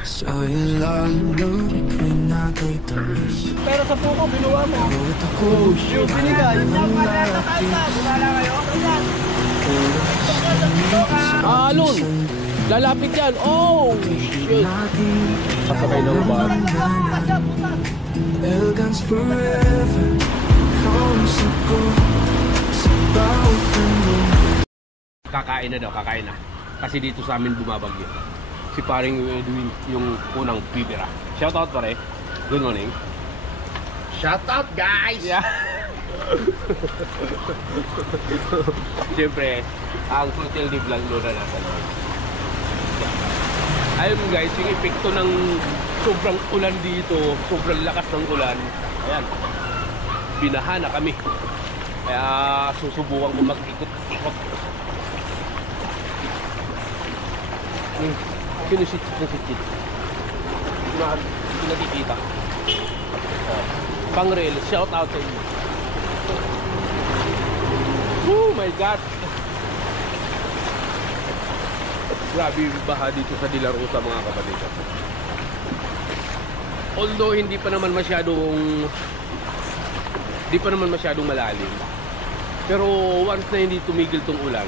So you long between natin tamis. Pero sa puko, binuha mo. Oh, Yung binigay. Alon! Lalapit yan! Oh! Shit! Kasabay ng bar. Elegance forever. Comes and goes. About the moon. Kakain na daw, kakain na. Kasi dito sa amin bumabagyo. Si paring Edwin yung unang bibira. Shout out pare. Good morning. Shout out guys! Yeah. Siyempre, ang Fruitil di Vlog Luna natin. Ayun guys, yung epekto ng sobrang ulan dito, sobrang lakas ng ulan. Ayan, binaha na kami. Kaya susubukan ko mag-ikot-ikot. Sinusit-sit na sit-sit. Hindi nakikita. Pang rail, shout out sa inyo. Oh my God! Grabe baha dito sa Dilarosa mga kapatid. Although hindi pa naman masyadong malalim. Pero once na hindi tumigil tong ulan,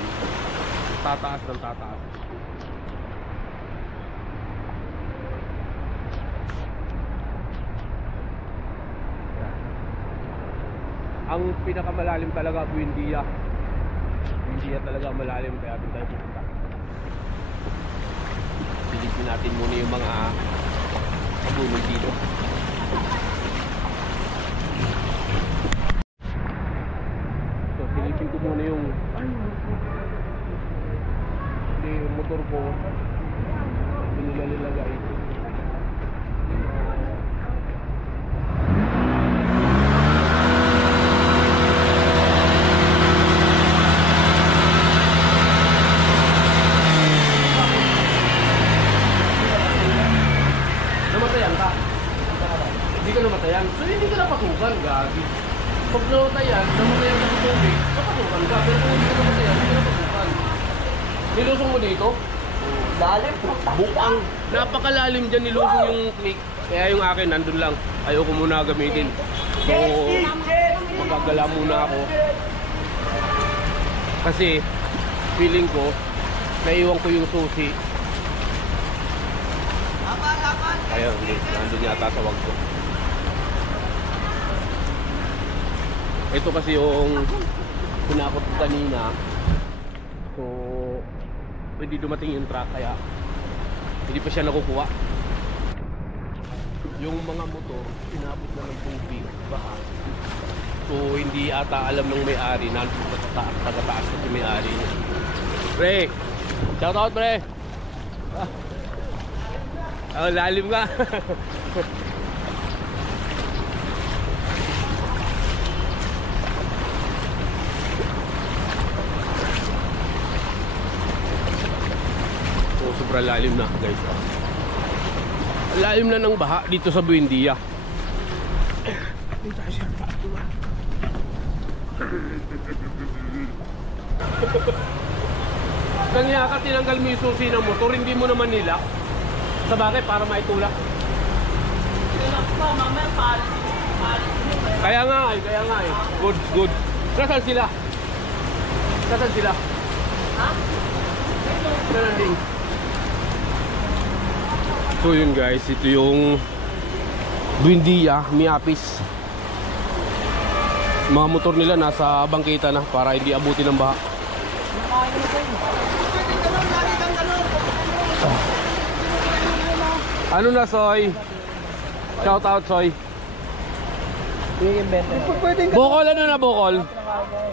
tataas ng tataas. Ang pinakamalalim talaga Buendia. Buendia talaga malalim, kaya doon tayo pupunta. Silipin natin muna yung mga kabunod dito. So silipin ko muna yung motor ko. Nilalagay. Namatayan. So hindi ka napasukan, gabi. Pag namatayan ka sa tubig, napasukan ka. Pero kung hindi ka namatayan, hindi ka napasukan. Nilusong mo dito? Lalim. Buang. Napakalalim dyan, nilusong yung click. Kaya yung akin, nandun lang. Ayoko muna gamitin. So, magagala muna ako. Kasi, feeling ko, naiwan ko yung susi. Ayun, nandun yata sa wag ko. Ito kasi yung pinakot ko kanina. So hindi dumating yung truck, kaya hindi pa siya nakukuha. Yung mga motor pinabot na ng tubig, baha. So hindi ata alam ng may-ari, nandun sa taga-taas kasi may-ari. Pre! Shout out pre! Oh, lalim ka! Sobrang lalim na guys. Lalim na ng baha dito sa Buendia. Kanya ka tinanggal mo yung susi ng motor, hindi mo naman nila. Sa bagay para maitulak. Kaya nga eh. Good. Nasaan sila? Ha? Nalanding. So yun guys, ito yung Buendia, Miapis. Mga motor nila nasa bangkita na para hindi abutin ng baha. Ano na Soy? Shout out Soy. Bokol, ano na Bokol?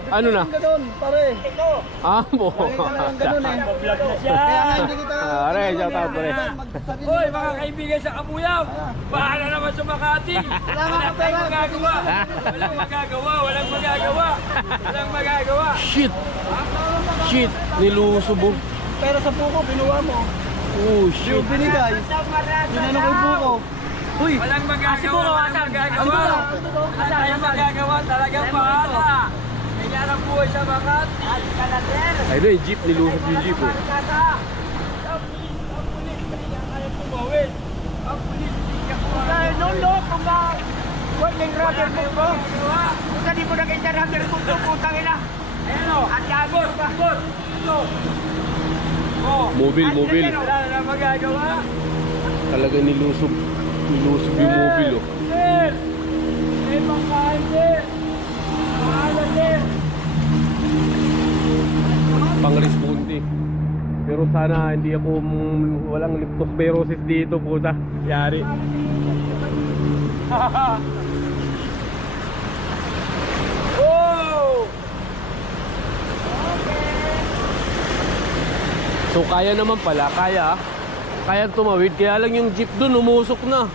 Ano na? Ah, Bokol. Are, shout out pare. Hoy, mga kaibigan sa Kabuyao, bahala naman sa Makati. Walang magagawa. Shit, nilusubo. Pero sa puko, binuha mo. Oh shit. Yung binigay. Yung ano ko yung puko. Uy! Walang magagawa. Walang magagawa. Talagang bahala. Ganyan ang buhay sa Makati. Ay na yung jeep, nilusog yung jeep. Interrupter mo. Puta, di mo nag-interrupter mo. Putang ina. Ayan o. At yan. Boss. Ito. Mobil. Wala na magagawa. Talaga nilusob yung mobil oh. Sir! May pangkain, sir! Pangalan, sir! Pang-responde. Pero sana hindi ako walang leptospirosis dito puta. Yari. Oh! So kaya naman pala, kaya tumawid. Kaya lang yung jeep dun umusok na.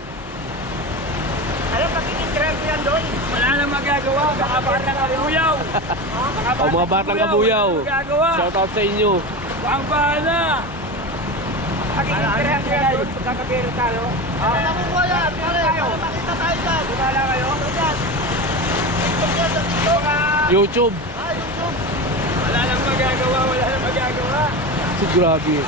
Alam, pag in-interrupt yan doon, wala nang magagawa. Baka batang kabuyaw. O mga batang kabuyaw, shout out sa inyo. Ang bahala! Pag in-interrupt yan doon, kakabiro tayo. Nakukuha yan! Makita tayo dyan! Bumala kayo? YouTube. Wala nang magagawa. So grabe.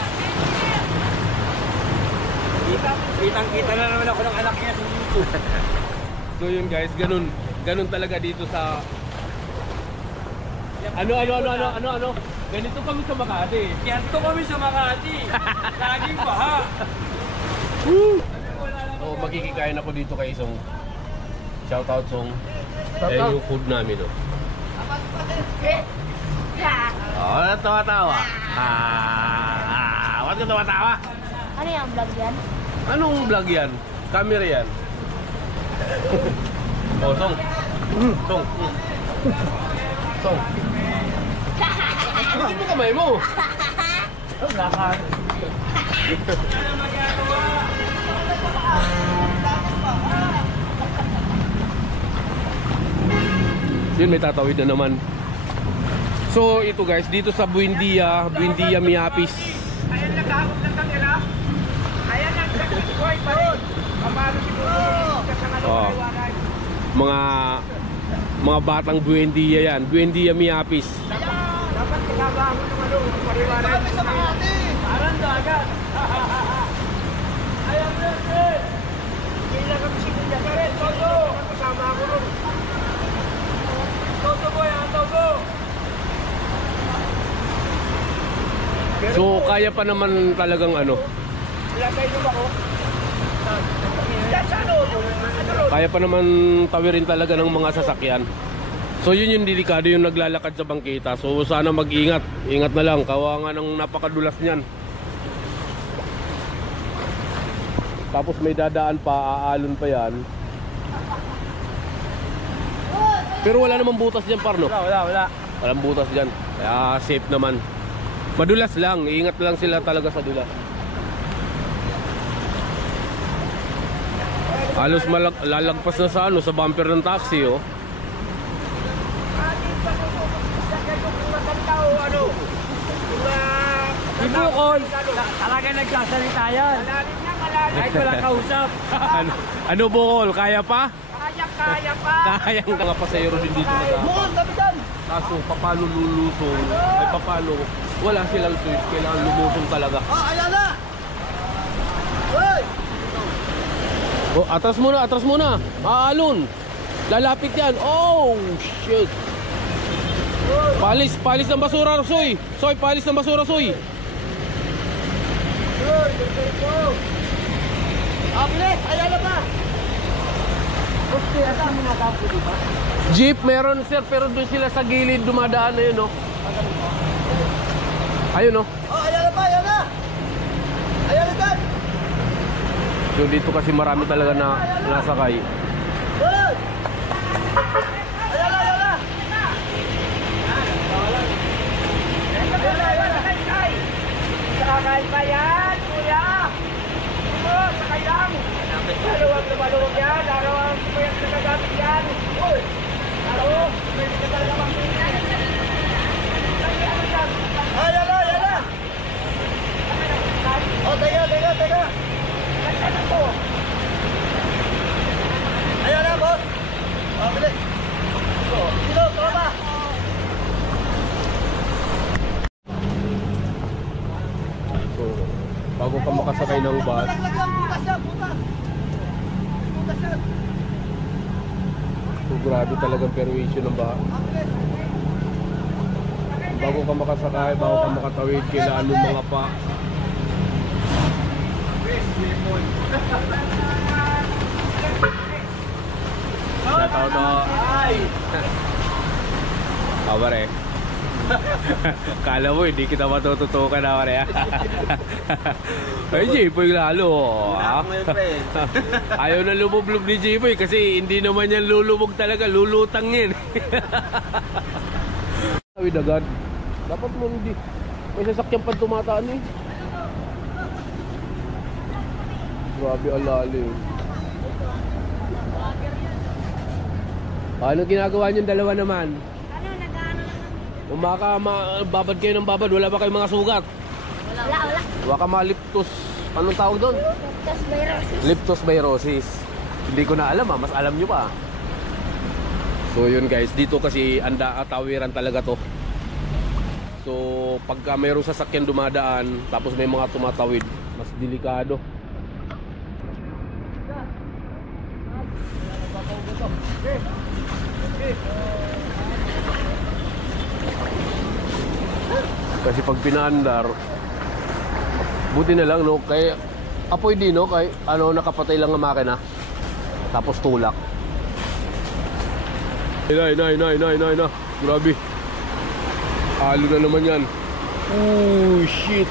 Kitang-kita na naman ako ng anak niya sa YouTube. So yun guys, ganun talaga dito sa ano. Ganito kami sa Makati. Ganito kami sa Makati. Laging baha. Oh, makikikain ako dito kay Song. Shout out Song. Yan yung food namin oh. Oh, tawa-tawa. Ba't ka tawa-tawa? Ano yung vlog yan? Anong vlog yan? Camera yan. Oh, Song. Song. Hindi mo kamay mo. Yun, may tatawid na naman. So ito guys, dito sa Buendia Miapis. Ayan naghahakot ng kamera. Ayan ang buhay pa rin. Paano siguro Mga batang Buendia yan. Buendia Miapis. dapat kinabaan mo ng pariwanan. Kami sa Makati. Parang dagat. Ayan na, sir. Hindi na kami sigurya. Karen, Toto. Kasama ako rin. Toto boy, Toto. So kaya pa naman talagang ano. Ilagay mo ba ko? Yan sa ano? Kaya pa naman tawirin talaga ng mga sasakyan. So yun yung delikado yung naglalakad sa bangketa. So sana mag-ingat. Ingat na lang. Kawa nga ng napakadulas niyan. Tapos may dadaan pa, aalon pa yan. Pero wala namang butas dyan, Parno. Wala. Walang butas dyan. Kaya safe naman. Madulas lang. Ingat lang sila talaga sa dulas. Halos lalagpas na sa sa bumper ng taxi oh. Ibukol, talaga nagsasalita yan. Kahit walang kausap. Ano Bukol? Kaya pa? Kaya pa. Kayang mga pasayro din dito na. Bukol, sabi dyan. Kaso paano lulusong? Ay paano? Wala silang choice. Kailangan lumusong talaga. Ayan na. Hoy! Oh, atras muna. Aalon. Lalapit yan. Oh, shit. Palis ng basura, Soy. Soy, palis ng basura, Soy. Abilis, ayan na ba? Okay, asa mo nakapo, di ba? Jeep meron sir, pero doon sila sa gilid dumadaan na yun, oh. Ayun, oh. Oh, ayan na ba? Ayan na. Ayan na dyan. So dito kasi marami talaga na nasakay. Hoy! Ayan na, ayan na. Sakay pa yan, kuya. Oo, sakay lang. Maluwag na maluwag yan. Araw ang kuya nagagamit yan. Uy! Araw, may talaga mag-ingat. Ayan na, ayan na. Oh, teka. Ayan na, boss. Oh, bilis. Dito, tropa. So, bago ka makasakay ng bus, Butas yan. grabe talagang perwisyo ng baha. Bago ka makasakay, bago ka makatawid, kailangan ng mga pa. Shout out to. Pare. Kala mo hindi kita matututukan na pare. Ay Jipoy lalo. Ayaw na lumublob ni Jipoy kasi hindi naman yan lulubog talaga, lulutang yan. Tawid agad. Dapat mo hindi. May sasakyan pa tumataan eh. Grabe alalim. Ano ginagawa niyong dalawa naman? Ano, nag-ano Kung babad kayo ng babad, wala ba kayong mga sugat? Wala. Baka maliptos. Anong tawag doon? Leptospirosis. Leptospirosis. Hindi ko na alam mas alam nyo pa. So yun guys, dito kasi tawiran talaga to. So pagka mayroong sasakyan dumadaan, tapos may mga tumatawid, mas delikado. Kasi pag pinaandar, buti na lang no, kay apoy din no, kay ano nakapatay lang ang makina. Tapos tulak. Nay. Grabe. Halo na naman 'yan. Oh, shit.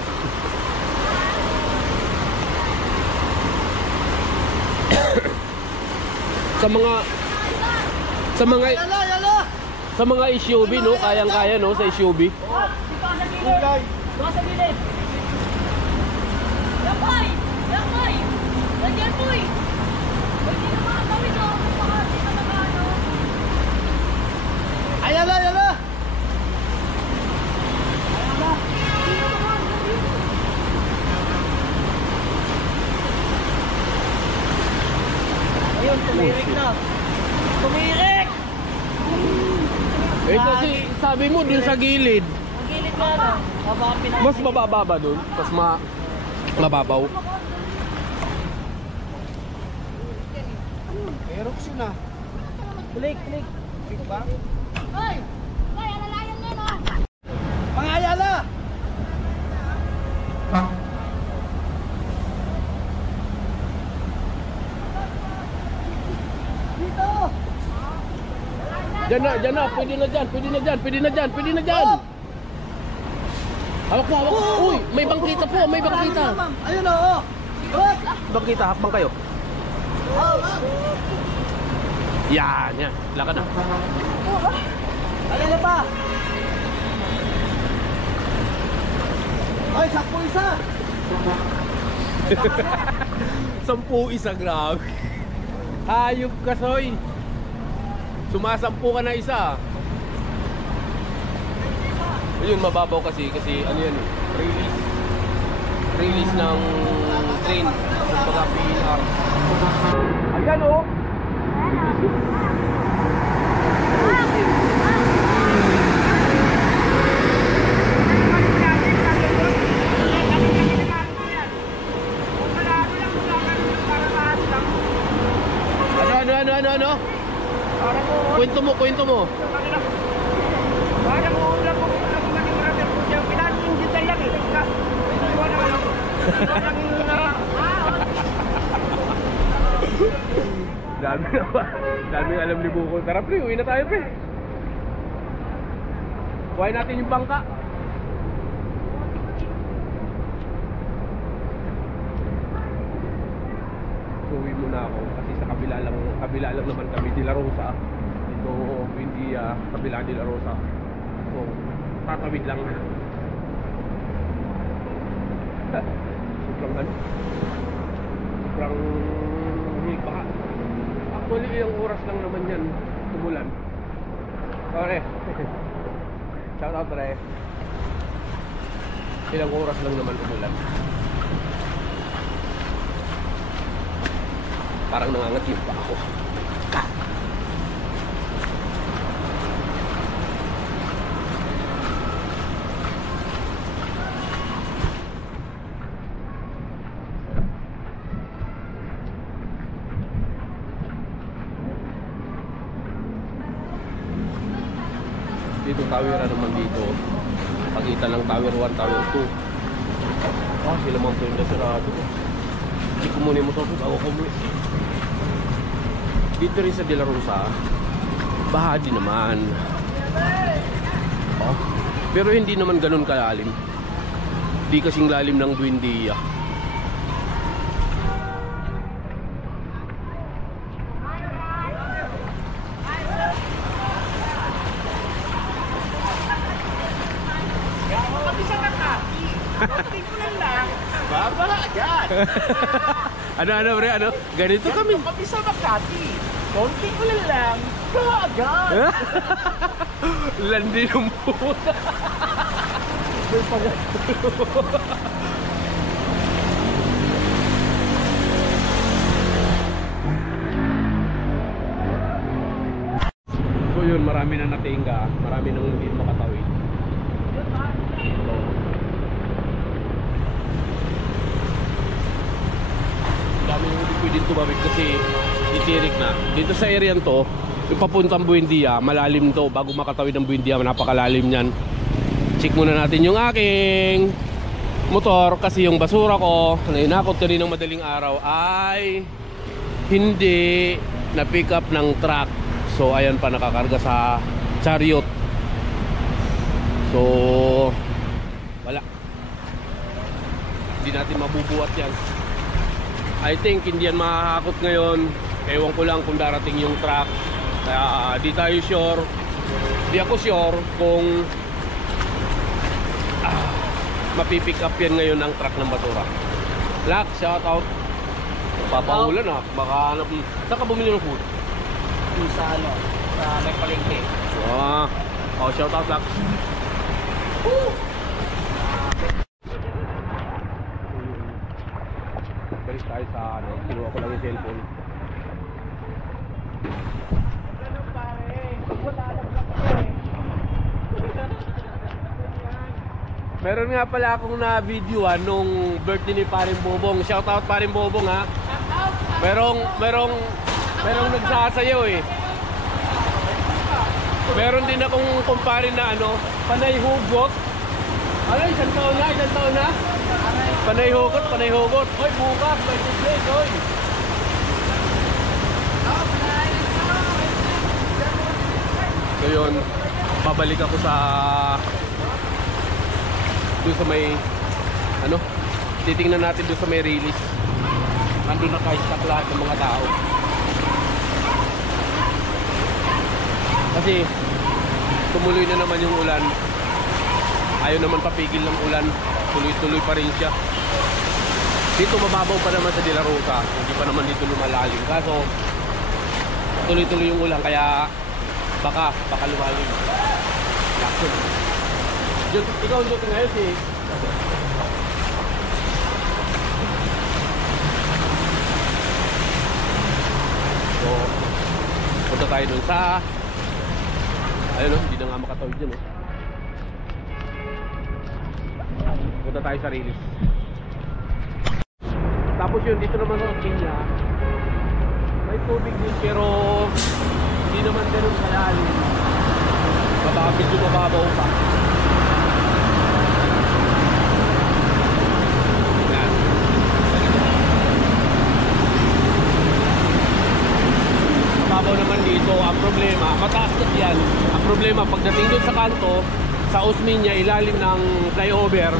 sa mga SUV no, kayang-kaya no sa SUV. Ayun, tumirik na. Tumirik! Eh kasi sabi mo dun sa gilid, Ang gilid na ano? mas mababa ba dun? Mas mababaw. Aerox yun ah. Click. Hoy! Hoy, alalayan nyo no! Mga Ayala! Dito! Diyan na, pwede na dyan. Hawak mo. Uy, may bangkita po, may bangkita. Ayun oo! Bangkita, hakbang kayo. Yan. Lakad na. Ayun na pa! Ay, 10 isa, grabe. Hayop ka, Soy. Sumasampu ka na isa. Ayun, mababaw kasi ano yan eh, release ng train ng mga PNR. Ayan oh. Ano? Kwento mo. Parang ulam ko lang manimrate po dyan. Pinag-ingitan lang eh. Daming alam ni Bukol. Tara pre, uwi na tayo pre. Kuhain natin yung bangka. Uwi muna ako kasi sa kabila lang naman kami, De La Rosa. Dito, India, kabila De La Rosa. So, tatawid lang na. Sobrang baka. Actually, ilang oras lang naman yan tumulan. Pare. Shout out pare. Ilang oras lang naman tumulan. Parang nangangatid pa ako. Dito tawiran naman dito. Pagitan ng tower 1, tower 2. Ah, sila man po yung nasarado. Hindi ko muna yung motor ako kumulit. Dito rin sa De La Rosa, baha din naman. Oh. Pero hindi naman ganun kalalim. Di kasing lalim ng Buendia. Baba agad. Ano pre, ano? Ganito kami. Kami sa Makati. Konti ko lang. Baba agad. Landi ng puta. So yun, marami na natingga. Marami nang hindi makatawid. Dami nang hindi pwedeng tumawid kasi titirik na. Dito sa area to, yung papuntang Buendia, malalim to. Bago makatawid ng Buendia, napakalalim yan. Check muna natin yung aking motor kasi yung basura ko na inakot kaninang madaling araw ay hindi na pick up ng truck. So ayan pa, nakakarga sa chariot. So wala, hindi natin mabubuhat yan. I think hindi yan makakakot ngayon. Ewan ko lang kung darating yung truck. Kaya di tayo sure. Di ako sure kung mapipick up yan ngayon ang truck ng basura. Lak, shout out. Papaulan ah. Baka hanap. Saan ka bumili ng food? Sa ano? Sa may palengke. Oh, shout out Lak. Balik tayo sa ano. Kinuha ko lang yung cellphone. Meron nga pala akong na-video nung birthday ni Paring Bobong. Shout out Paring Bobong ha. Merong nagsasayaw eh. Meron din akong kumpare na ano, panay hugot. Ano, isang taon na? Panay hugot. Oy, bukas, may place, oy. So yun, babalik ako sa doon sa may ano, titingnan natin doon sa may release. Nandun na kahit sa lahat ng mga tao. Kasi tumuloy na naman yung ulan. Ayaw naman papigil ng ulan. Tuloy-tuloy pa rin siya. Dito mababaw pa naman sa De La Rosa. Hindi pa naman dito lumalalim. Kaso tuloy-tuloy yung ulan kaya baka lumalim. Lakson. Ikaw ang duty ngayon eh. So punta tayo dun sa ayun o, hindi na nga makatawid dyan o. Punta tayo sa release. Tapos yun, dito naman sa Pinya may tubig din pero hindi naman ganun kalalim. Medyo mababaw pa. Yan. Mababaw naman dito. Ang problema, mataas na yan. Ang problema, pagdating doon sa kanto, sa Osmeña, ilalim ng flyover,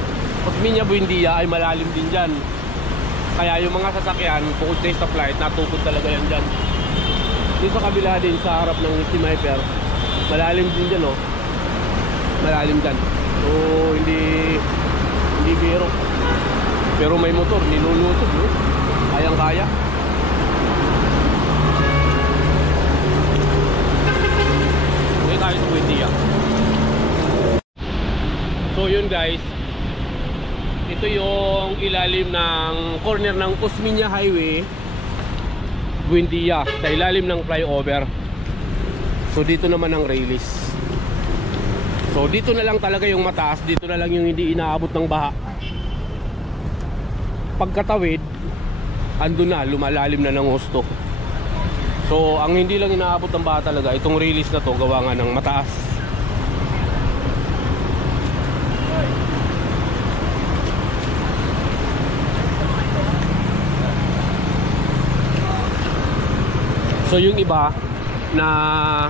Osmeña Buendia ay malalim din dyan. Kaya yung mga sasakyan, bukod sa stoplight, natukod talaga yan dyan. Dito sa kabila din, sa harap ng Sniper, malalim din dyan, oh. Malalim dyan. So, hindi biro. Pero may motor, nilulusog, no? Kayang-kaya. Ngayon tayo sa Buendia. So, yun guys. Ito yung ilalim ng corner ng Osmeña Highway, Buendia, sa ilalim ng flyover. So dito naman ang release. So dito na lang talaga yung mataas, dito na lang yung hindi inaabot ng baha. Pagkatawid, andun na, lumalalim na ng husto. So ang hindi lang inaabot ng baha talaga, itong release na to, gawa nga ng mataas. So yung iba na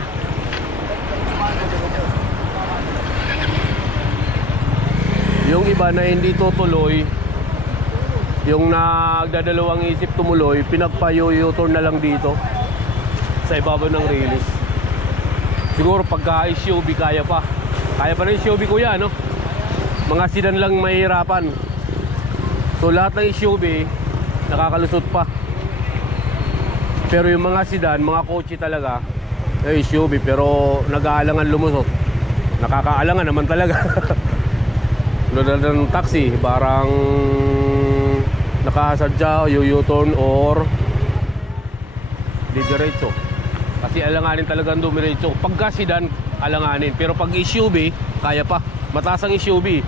hindi tutuloy, yung nagdadalawang isip tumuloy, pinagpa-u-turn na lang dito sa ibabaw ng release. Siguro pagka SUV kaya pa ng SUV kuya, no? Mga sedan lang mahihirapan. So lahat ng SUV nakakalusot pa. Pero yung mga sedan, mga kotse talaga, SUV pero nag-aalangan lumusot. Nakakaalangan naman talaga. Lalo ng taxi, parang nakasadya, u-turn or diretso. Kasi alanganin talaga ang dumiretso. Pagka sedan, alanganin. Pero pag SUV, kaya pa. Mataas ang SUV.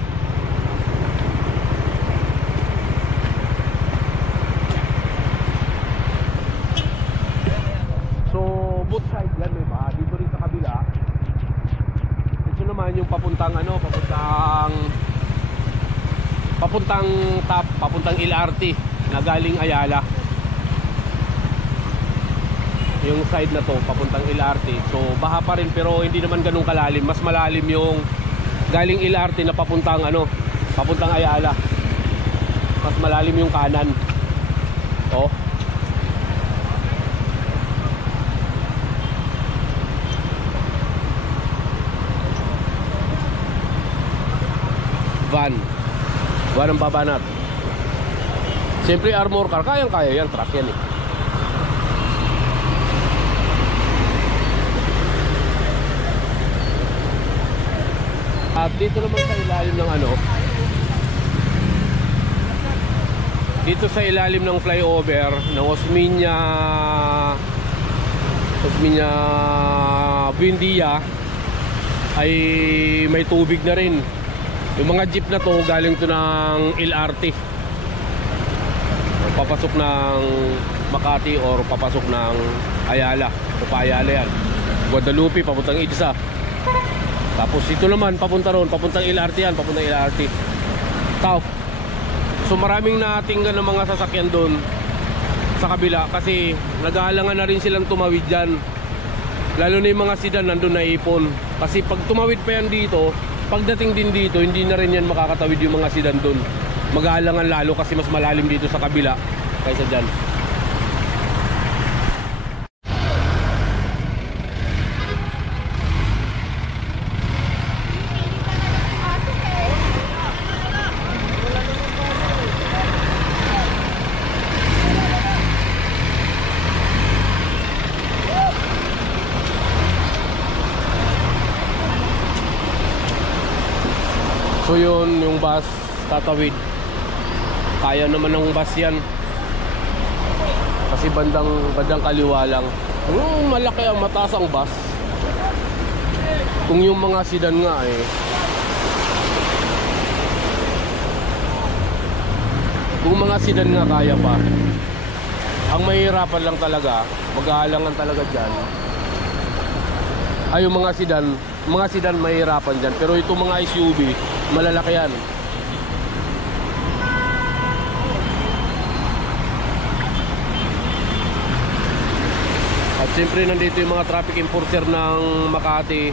So, both side yan, may ba? Dito rin sa kabila. Ito naman yung papuntang papuntang LRT na galing Ayala. Yung side na to papuntang LRT. So baha pa rin pero hindi naman ganun kalalim. Mas malalim yung galing LRT na papuntang Ayala. Mas malalim yung kanan. Oh. Van ang babanat. Siyempre armor car, kayang-kaya yan, truck yan eh. At dito naman sa ilalim ng dito sa ilalim ng flyover ng Osmeña Buendia ay may tubig na rin. Yung mga jeep na to galing to ng LRT, papasok ng Makati or papasok ng Ayala o pa-Ayala yan, Guadalupe papuntang Idsa. Tapos ito naman papunta ron, papuntang LRT yan, papuntang LRT Tao. So maraming natinggan ng mga sasakyan doon sa kabila kasi nag-aalangan na rin silang tumawid dyan. Lalo na yung mga sedan nandun na ipon. Kasi pag tumawid pa yan dito, pagdating din dito, hindi na rin yan makakatawid yung mga sedan doon. Mag-aalangan lalo kasi mas malalim dito sa kabila kaysa dyan. So yun, yung bus tatawid. Kaya naman ng bus yan. Kasi bandang kaliwa lang. Malaki ang mataas ang bus. Kung yung mga sedan nga kung mga sedan nga kaya pa. Ang mahirapan lang talaga, mag-aalangan talaga dyan ay yung mga sedan mahirapan dyan. Pero itong mga SUV malalaki yan. At siyempre nandito yung mga traffic enforcer ng Makati,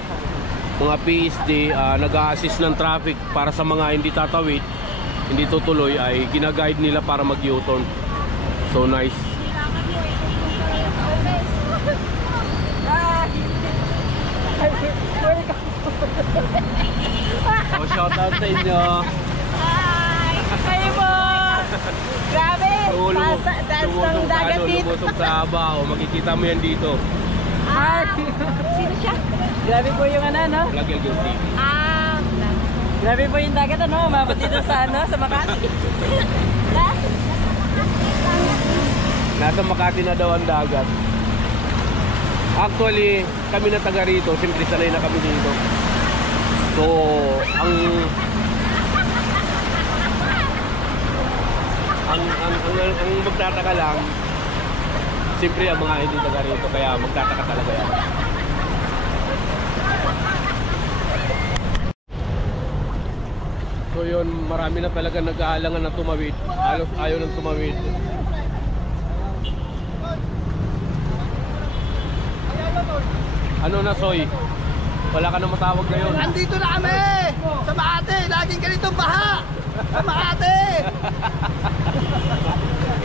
mga PSD, nag-a-assist ng traffic para sa mga hindi tatawid, hindi tutuloy, ay gina-guide nila para mag-U-turn. So nice. Oh, shout out sa inyo. Hi! Kayo po! Grabe! Taas ng dagat dito. Lumusog sa Aba. Makikita mo yan dito. Sino siya? Grabe po yung no? Vlog LGT. Grabe po yung dagat, umabot dito sa Makati. Nasa Makati na daw ang dagat. Actually, kami na taga rito, siyempre sanay na kami dito. So, ang magtataka lang, siyempre ang mga hindi taga rito, kaya magtataka talaga yan. So yun, marami na talaga nag-aalangan na tumawid. Halos ayaw nang tumawid. Ano na, Soy? Wala ka na matawag ngayon. Nandito na kami! Sa Makati! Laging ganitong baha! Sa Makati!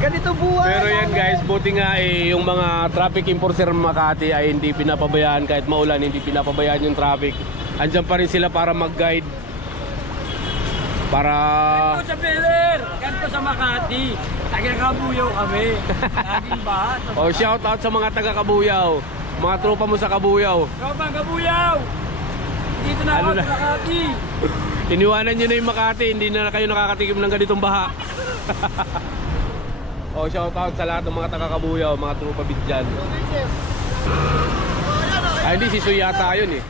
Ganito buhay! Pero yan guys, buti nga yung mga traffic enforcer ng Makati ay hindi pinapabayaan kahit maulan, hindi pinapabayaan yung traffic. Andyan pa rin sila para mag-guide. Para... Ganito sa Beler, ganito sa Makati. Taga-Kabuyaw kami. Laging baha. Oh, shout out sa mga taga Kabuyaw. Mga tropa mo sa Kabuyaw. Tropang Kabuyaw! Dito na Ano ako na? sa Makati. Iniwanan nyo na yung Makati, hindi na kayo nakakatikim ng ganitong baha. Oh, shout out sa lahat ng mga taga Kabuyaw, mga tropa bit dyan. Ay, hindi, si Soy yata yun eh.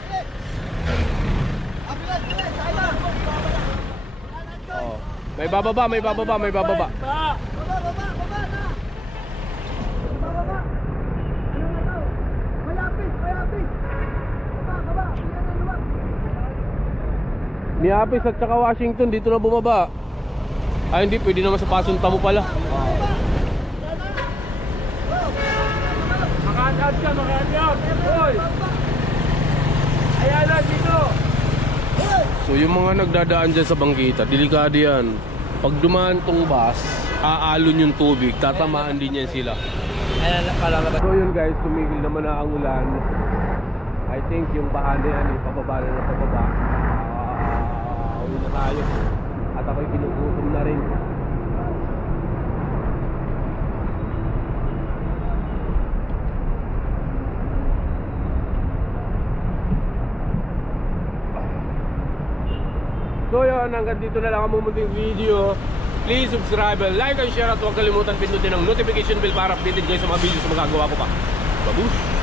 Oh. May bababa, may bababa, may bababa. Ba! Niapis at saka Washington, dito na bumaba. Ay, hindi, pwede naman sa Pasunta mo pala. Makatad ka, makatad! Hoy! Ayan lang dito! So yung mga nagdadaan dyan sa bangkita, delikado yan. Pag dumaan tong bus, aalon yung tubig, tatamaan din yan sila. Ayan lang, palalabas. So yun guys, tumigil naman na ang ulan. I think yung bahan na yan, pababa na ng pababa. Uwi na tayo. At ako'y kinugutom na rin. So yun, hanggang dito na lang ang mumunting video. Please subscribe, like and share at huwag kalimutan pindutin ang notification bell para updated kayo sa mga videos na magagawa ko pa. Babush!